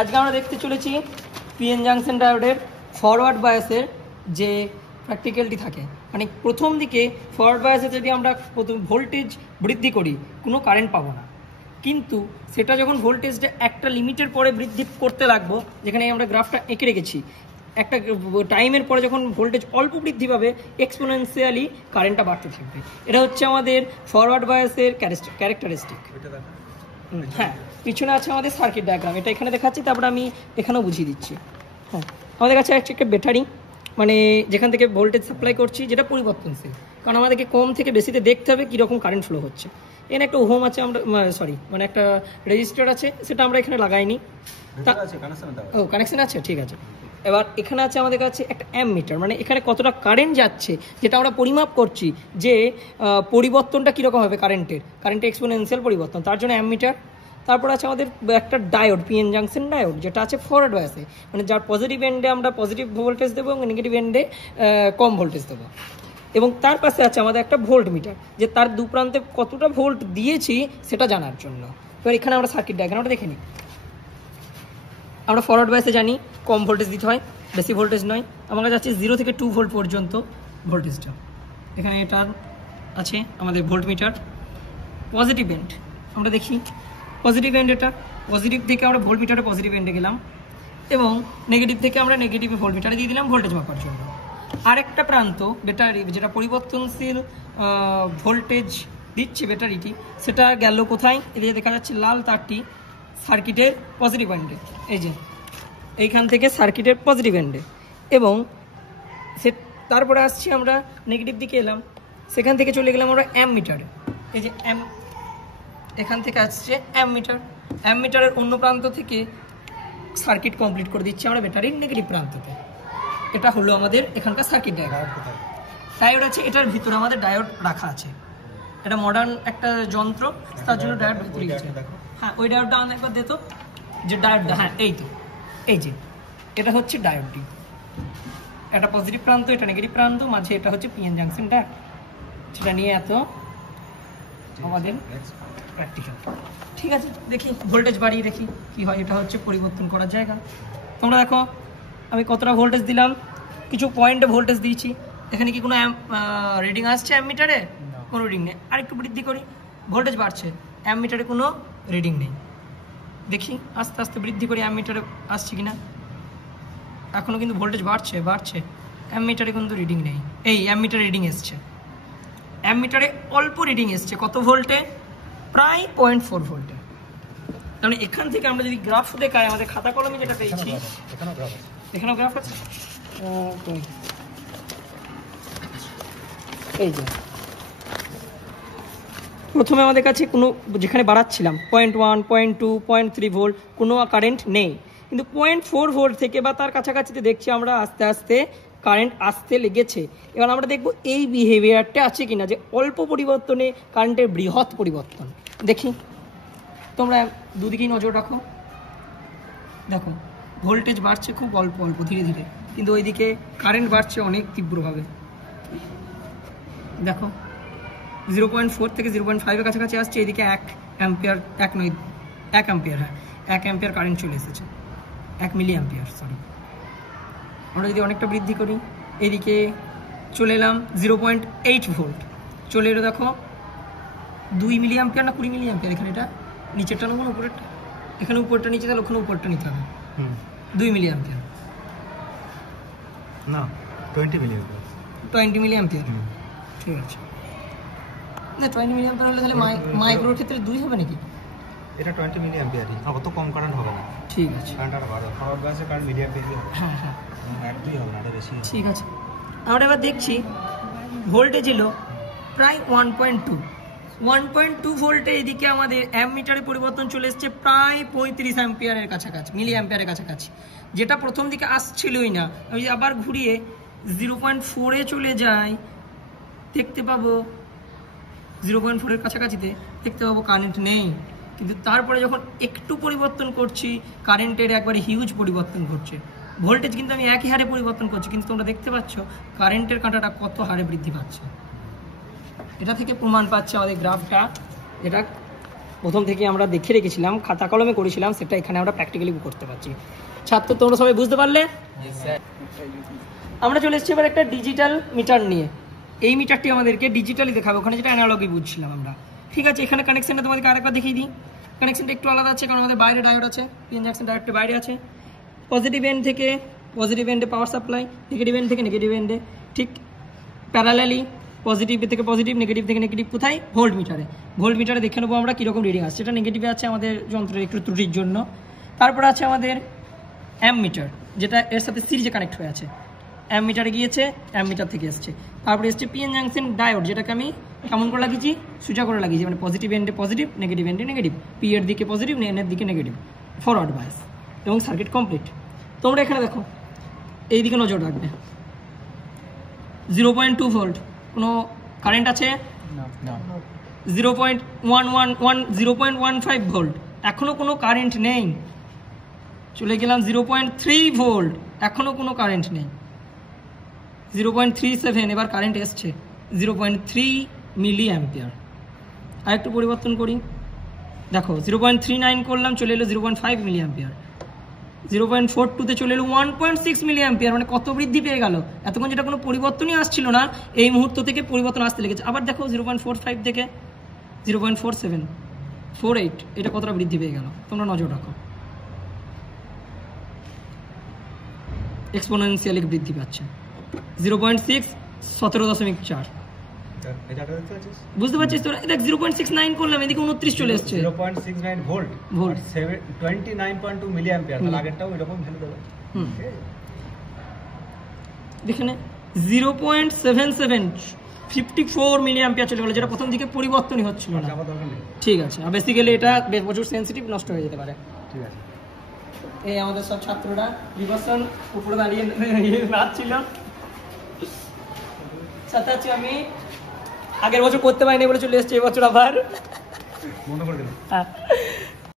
আজকে আমরা দেখতে চলেছি পিএন জাংশন ডায়োডের ফরওয়ার্ড বায়াসের যে প্র্যাকটিক্যালটি থাকে, মানে প্রথম দিকে ফরওয়ার্ড বায়াসে যদি আমরা প্রথম ভোল্টেজ বৃদ্ধি করি কোনো কারেন্ট পাবো না, কিন্তু সেটা যখন ভোল্টেজটা একটা লিমিটের পরে বৃদ্ধি করতে লাগবো, যেখানে আমরা গ্রাফটা এঁকে রেখেছি, একটা টাইমের পরে যখন ভোল্টেজ অল্প বৃদ্ধি পাবে এক্সপোনেনশিয়ালি কারেন্টটা বাড়তে থাকবে। এটা হচ্ছে আমাদের ফরওয়ার্ড বায়াসের ক্যারেক্টারিস্টিক। হ্যাঁ, পিছনে আছে আমাদের সার্কিট ডায়াগ্রাম, এটা এখানে দেখাচ্ছি, তারপরে আমি এখানেও বুঝিয়ে দিচ্ছি। হ্যাঁ, আমাদের কাছে একটা ব্যাটারি, মানে যেখান থেকে ভোল্টেজ সাপ্লাই করছি, যেটা পরিবর্তনশীল, কারণ আমাদেরকে কম থেকে বেশিতে দেখতে হবে কীরকম কারেন্ট ফ্লো হচ্ছে। এখানে একটা ওহম আছে, আমরা মানে একটা রেজিস্টার আছে, সেটা আমরা এখানে লাগাইনি। ও কানেকশন আছে, ঠিক আছে। এবার এখানে আছে আমাদের কাছে একটা অ্যামমিটার, মানে এখানে কতটা কারেন্ট যাচ্ছে যেটা আমরা পরিমাপ করছি, যে পরিবর্তনটা কীরকম হবে কারেন্টের এক্সপোনেনশিয়াল পরিবর্তন, তার জন্য অ্যামমিটার। তারপর আছে আমাদের একটা ডায়োড, পিএন জাংশন ডায়োড, যেটা আছে ফরওয়ার্ড বায়াসে, মানে যার পজিটিভ এন্ডে আমরা পজিটিভ ভোল্টেজ দেবো এবং নেগেটিভ এন্ডে কম ভোল্টেজ দেবো। এবং তার পাশে আছে আমাদের একটা ভোল্ট মিটার, যে তার দু প্রান্তে কতটা ভোল্ট দিয়েছি সেটা জানার জন্য। এবার এখানে আমরা সার্কিট ডায়াগ্রামটা দেখে নিই। আমরা ফরওয়ার্ড বায়াসে জানি কম ভোল্টেজ দিতে হয়, বেশি ভোল্টেজ নয়। আমার কাছে আছে 0 থেকে 2 ভোল্ট পর্যন্ত ভোল্টেজটা। এখানে এটার আছে আমাদের ভোল্ট মিটার। পজিটিভ এন্ড আমরা দেখি, পজিটিভ এন্ড, এটা পজিটিভ থেকে আমরা ভোল্ট মিটারে পজিটিভ এন্ডে গেলাম, এবং নেগেটিভ থেকে আমরা নেগেটিভে ভোল্ট মিটারে দিয়ে দিলাম ভোল্টেজ মাপার জন্য। আরেকটা প্রান্ত ব্যাটারি, যেটা পরিবর্তনশীল ভোল্টেজ দিচ্ছে ব্যাটারিটি, সেটা গেল কোথায়? এদিকে দেখা যাচ্ছে লাল তারটি সার্কিটের পজিটিভ এন্ডে, এই যে এইখান থেকে সার্কিটের পজিটিভ এন্ডে। এবং তারপরে আসছি আমরা নেগেটিভ দিকে এলাম, সেখান থেকে চলে গেলাম আমরা অ্যামমিটারে। এই যে এখান থেকে আসছে অ্যামমিটারের অন্য প্রান্ত থেকে সার্কিট কমপ্লিট করে দিচ্ছি আমরা ব্যাটারির নেগেটিভ প্রান্ততে। এটা হলো আমাদের এখানকার সার্কিট ডায়াগ্রাম। ডায়োড আছে, এটার ভিতরে আমাদের ডায়োড রাখা আছে। এটা মডার্ন একটা যন্ত্র, তার জন্য ডায়োড ভিতরে গেছে। হ্যাঁ, ওই ডায়োডটা আমাদের একবার দিত, যে ডায়োডটা, হ্যাঁ এই তো, এই যে এটা হচ্ছে ডায়োডটি। এটা পজিটিভ প্রান্ত, এটা নেগেটিভ প্রান্ত, মাঝে এটা হচ্ছে পিএন জাংশন ডায়োড। সেটা নিয়ে এত আমাদের প্র্যাকটিক্যাল। ঠিক আছে, দেখি ভোল্টেজ বাড়িয়ে দেখি কি হয়। এটা হচ্ছে পরিবর্তন করার জায়গা। তোমরা দেখো আমি কতটা ভোল্টেজ দিলাম, কিছু পয়েন্টে ভোল্টেজ দিয়েছি। এখানে কি কোনো রিডিং আসছে অ্যামমিটারে? কোনো রিডিং নেই। আরেকটু বৃদ্ধি করি, ভোল্টেজ বাড়ছে, অ্যামমিটারে কোনো রিডিং নেই। দেখি আস্তে আস্তে বৃদ্ধি করি অ্যামমিটারে আসছে কিনা। এখনও কিন্তু ভোল্টেজ বাড়ছে, অ্যামমিটারে কিন্তু রিডিং নেই। এই অ্যামমিটারে রিডিং এসছে, অ্যামমিটারে অল্প রিডিং এসছে। কত ভোল্টে? প্রায় 0.4 ভোল্টে। তাহলে এখান থেকে আমরা যদি গ্রাফ দেখাই, আমাদের খাতা কলমে যেটা পেয়েছি, এখানেও গ্রাফ আছে। এই যে প্রথমে আমাদের কাছে কোনো, যেখানে বাড়াচ্ছিলাম 0.1, 0.2, 0.3 ভোল্ট, কোনো কারেন্ট নেই, কিন্তু 0.4 ভোল্ট থেকে বা তার কাছাকাছিতে দেখছি আমরা আস্তে আস্তে কারেন্ট আসতে লেগেছে। এবার আমরা দেখব এই বিহেভিয়ারটা আছে কিনা, যে অল্প পরিবর্তনে কারেন্টের বৃহৎ পরিবর্তন। দেখি, তোমরা দুদিকেই নজর রাখো। দেখো ভোল্টেজ বাড়ছে খুব অল্প ধীরে ধীরে, কিন্তু ওইদিকে কারেন্ট বাড়ছে অনেক তীব্রভাবে। দেখো 0.4 থেকে 0.5 এর কাছাকাছি আসছে, এদিকে 1 অ্যাম্পিয়ার, 1 অ্যাম্পিয়ার, হ্যাঁ 1 অ্যাম্পিয়ার কারেন্ট চলে এসেছে, 1 মিলি অ্যাম্পিয়ার, সরি। আমরা যদি অনেকটা বৃদ্ধি করি, এদিকে চলে এলাম 0.8 ভোল্ট, চলে এলো দেখো 2 মিলি অ্যাম্পিয়ার না 20 মিলি অ্যাম্পিয়ার। এখানে এটা নিচেরটা নেবো না উপরেরটা? এখানে উপরটা নিচে, তাহলে ওখানে উপরটা নিতে হবে। 2 মিলি অ্যাম্পিয়ার না 20 মিলি অ্যাম্পিয়ার, 20 মিলি অ্যাম্পিয়ার, ঠিক আছে। না 20 মিলি অ্যাম্পিয়ার হলে তাহলে মাইক্রোর ক্ষেত্রে 2 হবে নাকি? এটা 20 মিলি অ্যাম্পিয়ারই, অত কম কারেন্ট হবে না। ঠিক আছে, কারেন্টটা বাড়বে, ফরওয়ার্ড বায়াসে কারেন্ট মিলি অ্যাম্পিয়ারই হবে। হ্যাঁ, 1-2 হবে না, এটা বেশি। ঠিক আছে। আমরা এবার দেখছি ভোল্টেজ এলো প্রায় 1.2 ভোল্টে। এদিকে আমাদের অ্যামমিটারে পরিবর্তন চলে এসছে প্রায় 35 অ্যাম্পিয়ারের কাছাকাছি, মিলি অ্যাম্পিয়ারের কাছাকাছি, যেটা প্রথম দিকে আসছিলই না। আমি যদি আবার ঘুরিয়ে 0.4-এ চলে যাই, দেখতে পাবো 0.4-এর কাছাকাছিতে দেখতে পাবো কারেন্ট নেই। কিন্তু তারপরে যখন একটু পরিবর্তন করছি, কারেন্টের একবারে হিউজ পরিবর্তন ঘটছে। ভোল্টেজ কিন্তু আমি একই হারে পরিবর্তন করছি, কিন্তু তোমরা দেখতে পাচ্ছ কারেন্টের কাঁটাটা কত হারে বৃদ্ধি পাচ্ছে। এটা থেকে প্রমাণ পাচ্ছে আমাদের গ্রাফটা, এটা প্রথম থেকে আমরা দেখে রেখেছিলাম, খাতা কলমে করেছিলাম, সেটা এখানে আমরা প্র্যাকটিক্যালি করতে পারছি। ছাত্র তোমরা সবাই বুঝতে পারলে? আমরা চলে এসেছি এবার একটা ডিজিটাল মিটার নিয়ে। এই মিটারটি আমাদেরকে ডিজিটালি দেখাবে, ওখানে যেটা অ্যানালগি বুঝছিলাম আমরা। ঠিক আছে, এখানে কানেকশনটা তোমাদেরকে আরেকবার দেখিয়ে দিই। কানেকশনটা একটু আলাদা আছে, কারণ আমাদের বাইরে ডায়োড আছে, পিএন জাংশন ডায়োডটা বাইরে আছে। পজিটিভ এন্ড থেকে পজিটিভ এন্ডে পাওয়ার সাপ্লাই, নেগেটিভ এন্ড থেকে নেগেটিভ এন্ডে, ঠিক প্যারালালি পজিটিভ থেকে পজিটিভ, নেগেটিভ থেকে নেগেটিভ। কোথায়? ভোল্ট মিটারে। ভোল্ট মিটারে দেখে নেবো আমরা কীরকম রিডিং আসছে। এটা নেগেটিভে আছে আমাদের যন্ত্রের একটু ত্রুটির জন্য। তারপর আছে আমাদের অ্যাম্প মিটার, যেটা এর সাথে সিরিজে কানেক্ট হয়ে আছে। অ্যাম্প মিটারে গিয়েছে, অ্যাম্প মিটার থেকে এসছে। তারপরে এসছে পিএন জাংশন ডায়োড, যেটাকে আমি কেমন করে লাগিয়েছি? সোজা করে লাগিয়েছি, মানে পজিটিভ এন্ডে পজিটিভ, নেগেটিভ এন্ডে নেগেটিভ, পি এর দিকে পজিটিভ, এন এর দিকে নেগেটিভ, ফরওয়ার্ড বায়াস, এবং সার্কিট কমপ্লিট। তোমরা এখানে দেখো, এই দিকে নজর রাখবে। 0.2 ভোল্ট, কোনো কারেন্ট আছে? 0.15 ভোল্ট, এখনো কোনো কারেন্ট নেই। চলে গেলাম 0.3 ভোল্ট, এখনো কোনো কারেন্ট নেই। 0.37, এবার কারেন্ট এসছে। 0.3 মিলি অ্যাম্পিয়ার। আর একটু পরিবর্তন করি, দেখো 0.39 করলাম, চলে এলো 0.5 মিলি অ্যাম্পিয়ার। 0.42-তে চলে এলো 1.6 মিলি অ্যাম্পিয়ার, মানে কত বৃদ্ধি পেয়ে গেল। এতক্ষণ যেটা কোনো পরিবর্তনই আসছিল না, এই মুহূর্ত থেকে পরিবর্তন আসতে লেগেছে। আবার দেখো 0.45 থেকে 0.47, 48, এটা কতটা বৃদ্ধি পেয়ে গেল, তোমরা নজর রাখো। এক্সপোনেনশিয়ালি বৃদ্ধি পাচ্ছে। 0.6, 17.4। বুঝতে পারছিস তোরা? দেখ 0.69 করলাম, এদিকে 29 চলে এসছে। 0.69 ভোল্ট, ভোল্ট 29.2 মিলি অ্যাম্পিয়ার। তাহলে আগেরটাও এরকম ভ্যালু দেবে। এখানে 0.77, 54 মিলি অ্যাম্পিয়ার চলে গেল, যেটা প্রথম দিকে পরিবর্তনই হচ্ছিল না। ঠিক আছে, আর বেসিক্যালি এটা প্রচুর সেন্সিটিভ, নষ্ট হয়ে যেতে পারে। ঠিক আছে, এই আমাদের সব ছাত্ররা বিবর্তন উপরে দাঁড়িয়ে নাচছিল। সাথে আছি আমি, আগের বছর করতে পারিনি বলে চলে এসেছি, এবছর আবার। মনে করে দিলাম। হ্যাঁ,